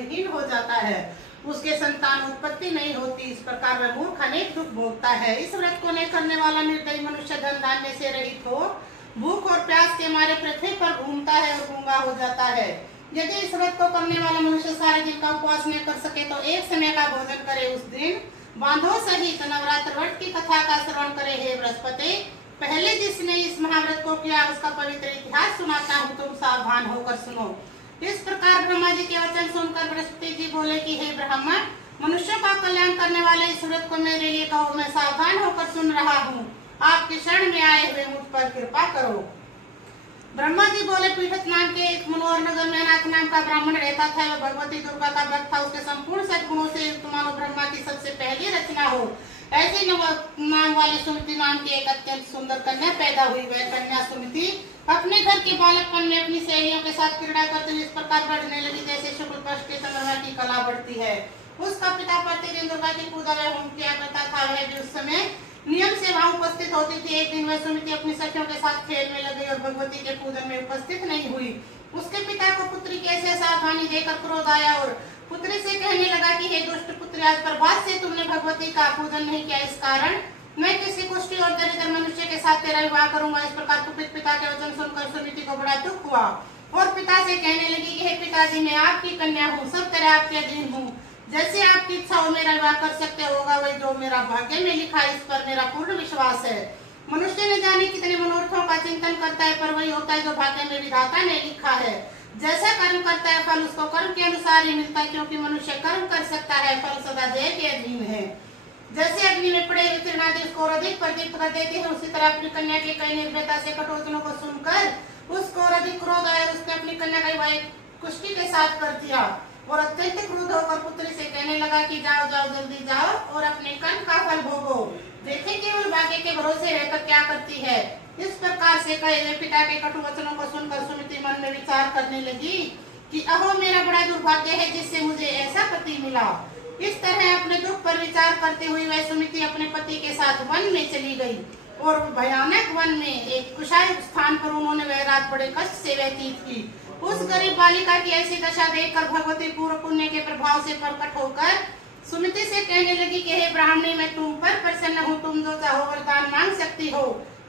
पुत्रहीन हो जाता है, उसके संतान उत्पत्ति नहीं होती। इस प्रकार वह मूर्ख अनेक दुख भोगता है। इस व्रत को नहीं करने वाला निर्दयी मनुष्य धन धान्य से रहित हो, भूख और प्यास के मारे पृथ्वी पर घूमता है और गूंगा हो जाता है। यदि इस व्रत को करने वाला मनुष्य सारे दिन का उपवास न कर सके तो एक समय का भोजन करे। उस दिन बांधो सहित नवरात्र व्रत की कथा का श्रवण करे। हे बृहस्पति, पहले जिसने इस महाव्रत को किया उसका पवित्र इतिहास सुनाता हूँ, तुम सावधान होकर सुनो। इस प्रकार ब्रह्मा जी के वचन सुनकर बृहस्पति जी बोले कि हे ब्राह्मण, मनुष्यों का कल्याण करने वाले इस व्रत को मेरे लिए कहो, मैं सावधान होकर सुन रहा हूँ। आपके शरण में आए हुए मुझ पर कृपा करो। ब्रह्मा जी बोले, पीठत नाम के एक मनोहर नगर में अनाथ नाम का ब्राह्मण रहता था। वह भगवती दुर्गा का भक्त था। उसके संपूर्ण सद्गुणों से युक्त मानो ब्रह्मा की सबसे पहली रचना हो। ऐसे नाम वाली सुमति नाम की एक अत्यंत सुंदर कन्या पैदा हुई। वह कन्या सुमति अपने घर के बालकपन में अपनी सहेलियों के साथ क्रीड़ा करते हुए इस प्रकार बढ़ने लगी जैसे शुक्ल पक्ष के चंद्रमा की कला बढ़ती है। उसका पिता प्रतिदिन दुर्गा की पूजा व होम किया करता था। वह भी उस समय नियम से वहाँ उपस्थित होती थी। एक दिन वह सुमति अपनी सखियों के साथ खेल में लगी और भगवती के पूजन में उपस्थित नहीं हुई। उसके पिता को पुत्री की ऐसे सावधानी देकर क्रोध आया और पुत्री से कहने लगा कि हे दुष्ट पुत्री, आज प्रभात से तुमने भगवती का पूजन नहीं किया, इस कारण मैं किसी कुष्ठी और दरिद्र मनुष्य के साथ तेरा विवाह करूंगा। इस प्रकार कुपित पिता के वचन सुनकर सुमति को बड़ा दुख हुआ और पिता से कहने लगी कि हे पिताजी, मैं आपकी कन्या हूँ, सब तरह आपके अधीन हूँ। जैसे आपकी इच्छा हो मेरा विवाह कर सकते होगा, वही जो मेरा भाग्य में लिखा है, इस पर मेरा पूर्ण विश्वास है। मनुष्य ने जाने कितने मनोरथों का चिंतन करता है, पर वही होता है जो भाग्य में विधाता ने लिखा है। जैसा कर्म करता है फल उसको कर्म के अनुसार ही मिलता है, क्योंकि मनुष्य कर्म कर सकता है, फल सदा जय के अधीन है। जैसे अग्नि में पड़े तीर्णादि उसको और अधिक प्रदीप्त कर देती है, उसी तरह अपनी कन्या के कई निर्भयता से कटोचनों को सुनकर उसको और अधिक क्रोध आया। उसने अपनी कन्या का विवाह कुष्ठी के साथ कर दिया और अत्यंत क्रोध होकर पुत्री से कहने लगा कि जाओ जाओ जल्दी जाओ और अपने कर्म का फल भोगो, देखे केवल भाग्य के भरोसे रहकर क्या करती है। इस प्रकार से कहे हुए पिता के कटु वचनों को सुनकर सुमति मन में विचार करने लगी कि अहो मेरा बड़ा दुर्भाग्य है जिससे मुझे ऐसा पति मिला। इस तरह अपने दुख पर विचार करते हुए वह सुमति अपने पति के साथ वन में चली गई और भयानक वन में एक कुशाय स्थान पर उन्होंने वह रात बड़े कष्ट से व्यतीत की। उस गरीब बालिका की ऐसी दशा देखकर भगवती पूर्व पुण्य के प्रभाव से प्रकट होकर सुमति से कहने लगी कि हे ब्राह्मणी, मैं तुम पर प्रसन्न हूँ, तुम जो चाहो वरदान मांग सकती हो,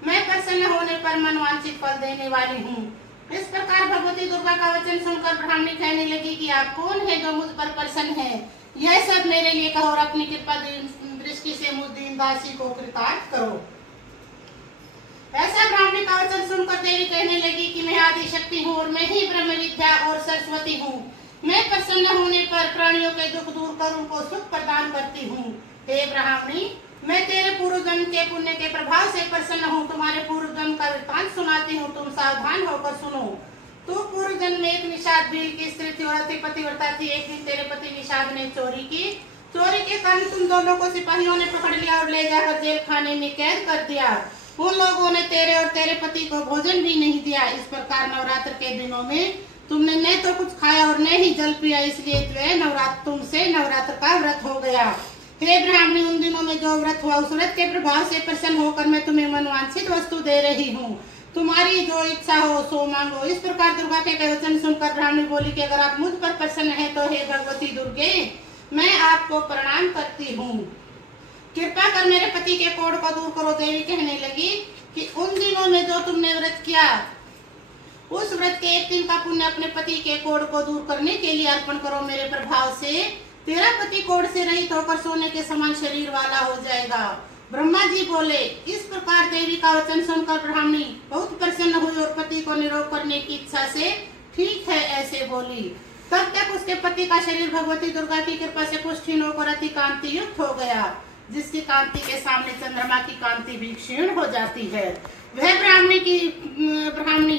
मैं प्रसन्न होने पर मनवांछित फल देने वाली हूँ। इस प्रकार भगवती दुर्गा का वचन सुनकर ब्राह्मणी कहने लगी कि आप कौन है जो मुझ पर प्रसन्न है, यह सब मेरे लिए कहो और अपनी कृपा दृष्टि से मुझ दीन दासी को कृतार्थ करो। ऐसा ब्राह्मणी का वचन सुनकर देवी कहने लगी कि मैं आदि शक्ति हूँ और मैं ही ब्रह्म विद्या और सरस्वती हूँ। मैं प्रसन्न होने पर प्राणियों के दुख दूर कर उनको सुख प्रदान करती हूँ। हे ब्राह्मणी, मैं तेरे पूर्व जन्म के पुण्य के प्रभाव से प्रसन्न हूँ। तुम्हारे पूर्व जन्म का वृत्तांत सुनाती हूँ, तुम सावधान होकर सुनो। तू पूर्व जन्म में एक निषाद भील की स्त्री थी और अति पतिव्रता थी। एक दिन तेरे पति निषाद ने चोरी की। चोरी के कारण तुम दोनों को सिपाहियों ने पकड़ लिया और ले जाकर जेल खाने में कैद कर दिया। उन लोगों ने तेरे और तेरे पति को भोजन भी नहीं दिया। इस प्रकार नवरात्र के दिनों में तुमने न तो कुछ खाया और न ही जल पिया, इसलिए तुमसे नवरात्र का व्रत हो गया। हे ब्राह्मणी, उन दिनों में जो व्रत हुआ उस व्रत के प्रभाव से प्रसन्न होकर मैं तुम्हें मनवांछित वस्तु दे रही हूँ। तुम्हारी जो इच्छा हो सो मांगो। इस प्रकार दुर्गा के वचन सुनकर ब्राह्मणी बोली कि अगर आप मुझ पर प्रसन्न है तो हे भगवती दुर्गे, मैं आपको प्रणाम करती हूँ, कृपा कर मेरे पति के कोढ़ को दूर करो। देवी कहने लगी कि उन दिनों में जो तुमने व्रत किया उस व्रत के एक दिन का पुण्य अपने पति के कोढ़ को दूर करने के लिए अर्पण करो। मेरे प्रभाव से तेरा पति कोढ़ से रहित होकर सोने के समान शरीर वाला हो जाएगा। ब्रह्मा जी बोले। इस प्रकार देवी का वचन सुनकर ब्राह्मणी बहुत प्रसन्न हुई और पति को निरोग करने की इच्छा से ठीक है ऐसे बोली। तब तक उसके पति का शरीर भगवती दुर्गा की कृपा से पुष्टिहीन होकर अति कांति युक्त हो गया, जिसकी कांति के सामने चंद्रमा की कांति भी क्षीण हो जाती है। वह ब्राह्मणी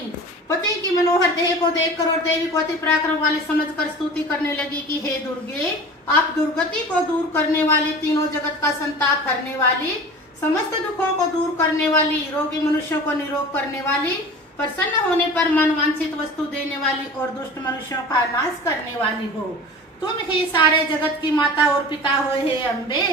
पति की मनोहर देह को देखकर और देवी को अति पराक्रम वाली समझकर स्तुति करने लगी कि हे दुर्गे, आप दुर्गति को दूर करने वाली, तीनों जगत का संताप हरने वाली, समस्त दुखों को दूर करने वाली, रोगी मनुष्यों को निरोग करने वाली, प्रसन्न होने पर मनवांछित वस्तु देने वाली और दुष्ट मनुष्यों का नाश करने वाली हो। तुम ही सारे जगत की माता और पिता हो। हे अम्बे,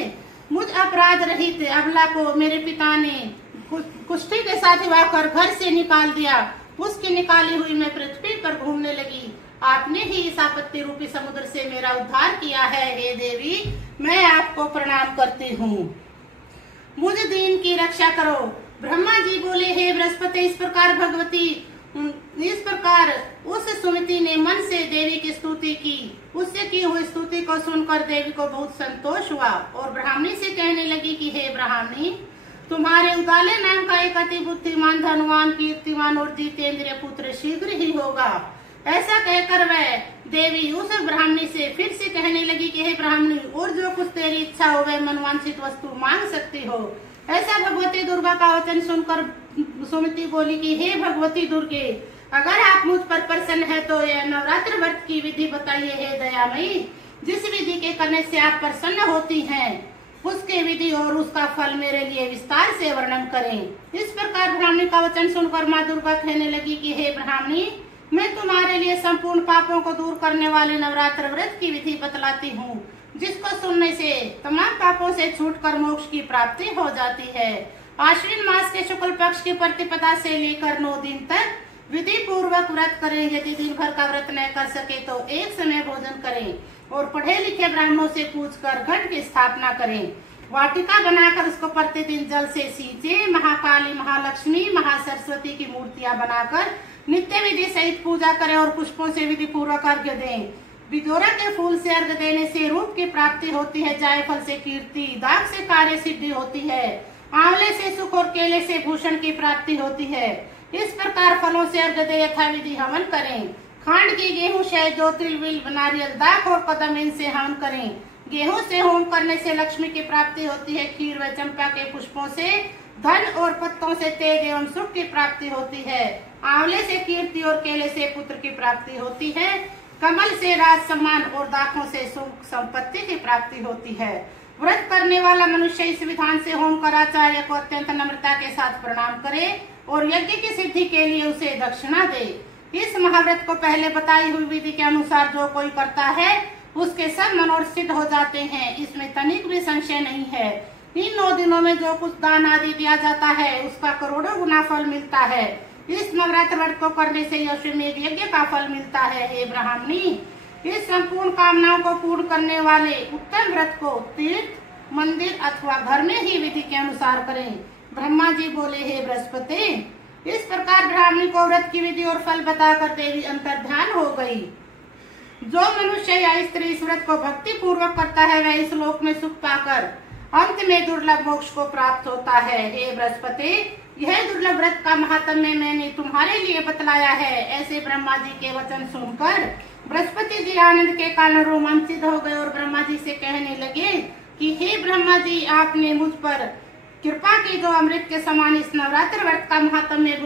मुझ अपराध रहित अबला को मेरे पिता ने कुष्ठी के साथ विवाह कर घर से निकाल दिया। उसकी निकाली हुई मैं पृथ्वी पर घूमने लगी। आपने ही इस आपत्ति रूपी समुद्र से मेरा उद्धार किया है। हे देवी, मैं आपको प्रणाम करती हूँ, मुझ दीन की रक्षा करो। ब्रह्मा जी बोले, हे बृहस्पति, इस प्रकार उस सुमति ने मन से देवी की स्तुति की। उससे की हुई स्तुति को सुनकर देवी को बहुत संतोष हुआ और ब्राह्मणी से कहने लगी कि हे ब्राह्मणी, तुम्हारे उदाले नाम का एक अति बुद्धिमान, धनवान, कीर्तिमान और जितेंद्रिय पुत्र शीघ्र ही होगा। ऐसा कहकर वह देवी उस ब्राह्मणी से फिर से कहने लगी कि हे ब्राह्मणी, और जो कुछ तेरी इच्छा हो वह मनवांछित वस्तु मांग सकती हो। ऐसा भगवती दुर्गा का वचन सुनकर सुमति बोली कि हे भगवती दुर्गे, अगर आप मुझ पर प्रसन्न है तो यह नवरात्र व्रत की विधि बताइए। हे दयामयी, जिस विधि के करने से आप प्रसन्न होती हैं, उसके विधि और उसका फल मेरे लिए विस्तार से वर्णन करें। इस प्रकार ब्राह्मणी का वचन सुनकर माँ दुर्गा कहने लगी कि हे ब्राह्मणी, मैं तुम्हारे लिए संपूर्ण पापों को दूर करने वाले नवरात्र व्रत की विधि बतलाती हूँ, जिसको सुनने से तमाम पापों से छूटकर मोक्ष की प्राप्ति हो जाती है। आश्विन मास के शुक्ल पक्ष की प्रतिपदा से लेकर 9 दिन तक विधि पूर्वक व्रत करें। यदि दिन भर का व्रत न कर सके तो एक समय भोजन करें और पढ़े लिखे ब्राह्मणों से पूछकर घट की स्थापना करें। वाटिका बनाकर उसको प्रतिदिन जल से सींचे। महाकाली, महालक्ष्मी, महासरस्वती की मूर्तियां बनाकर नित्य विधि सहित पूजा करें और पुष्पों से विधि पूर्वक अर्घ्य दें। बिदोरा के फूल से अर्घ्य देने से रूप की प्राप्ति होती है। जायफल से कीर्ति, दाग से कार्य सिद्धि होती है। आंवले से सुख और केले से भूषण की प्राप्ति होती है। इस प्रकार फलों से अर्घ्य दे यथा विधि हवन करें। खांड की, गेहूं, शहद, जो, तिल, बिल, नारियल, दाख और कदम, इनसे हवन करें। गेहूं से होम करने से लक्ष्मी की प्राप्ति होती है। खीर व चंपा के पुष्पों से धन और पत्तों से तेज एवं सुख की प्राप्ति होती है। आंवले से कीर्ति और केले से पुत्र की प्राप्ति होती है। कमल से राज सम्मान और दाखों से सुख संपत्ति की प्राप्ति होती है। व्रत करने वाला मनुष्य इस विधान से होम कर आचार्य को अत्यंत नम्रता के साथ प्रणाम करे और यज्ञ की सिद्धि के लिए उसे दक्षिणा दे। इस महाव्रत को पहले बताई हुई विधि के अनुसार जो कोई करता है उसके सब मनोरथ सिद्ध हो जाते हैं, इसमें तनिक भी संशय नहीं है। इन 9 दिनों में जो कुछ दान आदि दिया जाता है उसका करोड़ों गुना फल मिलता है। इस नवरात्र व्रत को करने से अश्वमेध यज्ञ का फल मिलता है। हे ब्राह्मणी, इस संपूर्ण कामनाओं को पूर्ण करने वाले उत्तम व्रत को तीर्थ, मंदिर अथवा घर में ही विधि के अनुसार करें। ब्रह्मा जी बोले, हे बृहस्पति, इस प्रकार ब्राह्मणी को व्रत की विधि और फल बताकर देवी अंतर्ध्यान हो गई। जो मनुष्य या स्त्री इस व्रत को भक्ति पूर्वक करता है वह इस लोक में सुख पाकर अंत में दुर्लभ मोक्ष को प्राप्त होता है। हे बृहस्पति, यह दुर्लभ व्रत का महात्म्य मैंने तुम्हारे लिए बतलाया है। ऐसे ब्रह्मा जी के वचन सुनकर बृहस्पति जी आनंद के कारण रोमांचित हो गए और ब्रह्मा जी से कहने लगे कि हे ब्रह्मा जी, आपने मुझ पर कृपा की जो अमृत के समान इस नवरात्र व्रत का महात्म्य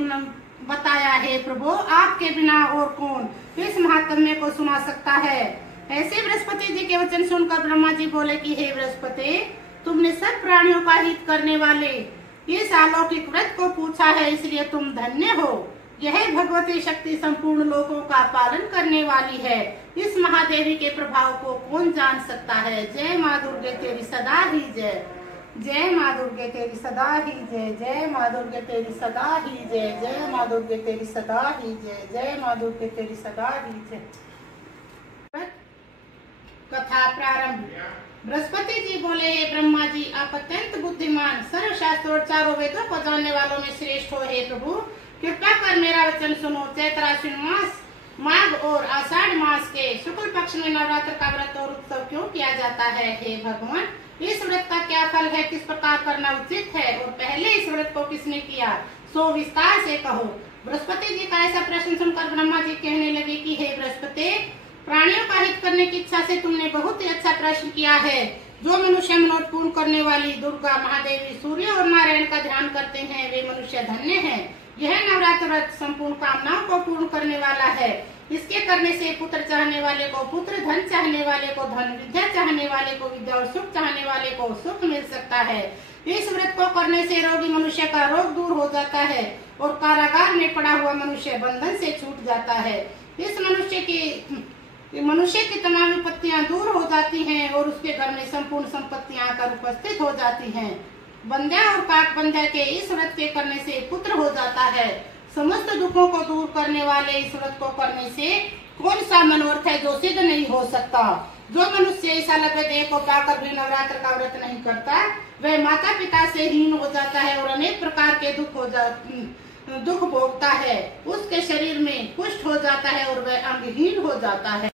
बताया है। प्रभु, आपके बिना और कौन इस महात्म्य को सुना सकता है। ऐसे बृहस्पति जी के वचन सुनकर ब्रह्मा जी बोले कि हे बृहस्पति, तुमने सब प्राणियों का हित करने वाले इस अलौकिक व्रत को पूछा है, इसलिए तुम धन्य हो। यह भगवती शक्ति संपूर्ण लोगों का पालन करने वाली है। इस महादेवी के प्रभाव को कौन जान सकता है। जय माँ दुर्गे तेरी सदा ही जय। जय माँ दुर्गे तेरी सदा ही जय। जय माँ दुर्गे तेरी सदा ही जय। जय माँ दुर्गे तेरी सदा ही जय। जय माँ दुर्गे तेरी सदा ही जय। कथा प्रारंभ। बृहस्पति जी बोले, हे ब्रह्मा जी, आप अत्यंत बुद्धिमान, सर्वशास्त्र और चारों वेदों को जानने वालों में श्रेष्ठ हो। हे प्रभु, कृपा कर मेरा वचन सुनो। चैत्र आश्विन मास, माघ और आषाढ़ मास के शुक्ल पक्ष में नवरात्र का व्रत और उत्सव क्यों किया जाता है। हे भगवान, इस व्रत का क्या फल है, किस प्रकार करना उचित है और पहले इस व्रत को किसने किया, सो विस्तार से कहो। बृहस्पति जी का ऐसा प्रश्न सुनकर ब्रह्मा जी कहने लगे कि हे बृहस्पति, प्राणियों का हित करने की इच्छा से तुमने बहुत ही अच्छा प्रश्न किया है। जो मनुष्य मनोरथ पूर्ण करने वाली दुर्गा, महादेवी, सूर्य और नारायण का ध्यान करते हैं वे मनुष्य धन्य हैं। यह नवरात्र व्रत संपूर्ण कामनाओं को पूर्ण करने वाला है। इसके करने से पुत्र चाहने वाले को पुत्र, धन चाहने वाले को धन, विद्या चाहने वाले को विद्या और सुख चाहने वाले को सुख मिल सकता है। इस व्रत को करने से रोगी मनुष्य का रोग दूर हो जाता है और कारागार में पड़ा हुआ मनुष्य बंधन से छूट जाता है। इस मनुष्य की तमाम विपत्तियां दूर हो जाती हैं और उसके घर में संपूर्ण संपत्तियां आकर उपस्थित हो जाती हैं। बंध्या और काक बंध्या के इस व्रत के करने से पुत्र हो जाता है। समस्त दुखों को दूर करने वाले इस व्रत को करने से कौन सा मनोरथ है जो सिद्ध नहीं हो सकता। जो मनुष्य इस अलभ्य देह को पाकर भी नवरात्र का व्रत नहीं करता, वह माता पिता से हीन हो जाता है और अनेक प्रकार के दुख भोगता है। उसके शरीर में कुष्ठ हो जाता है और वह अंगहीन हो जाता है।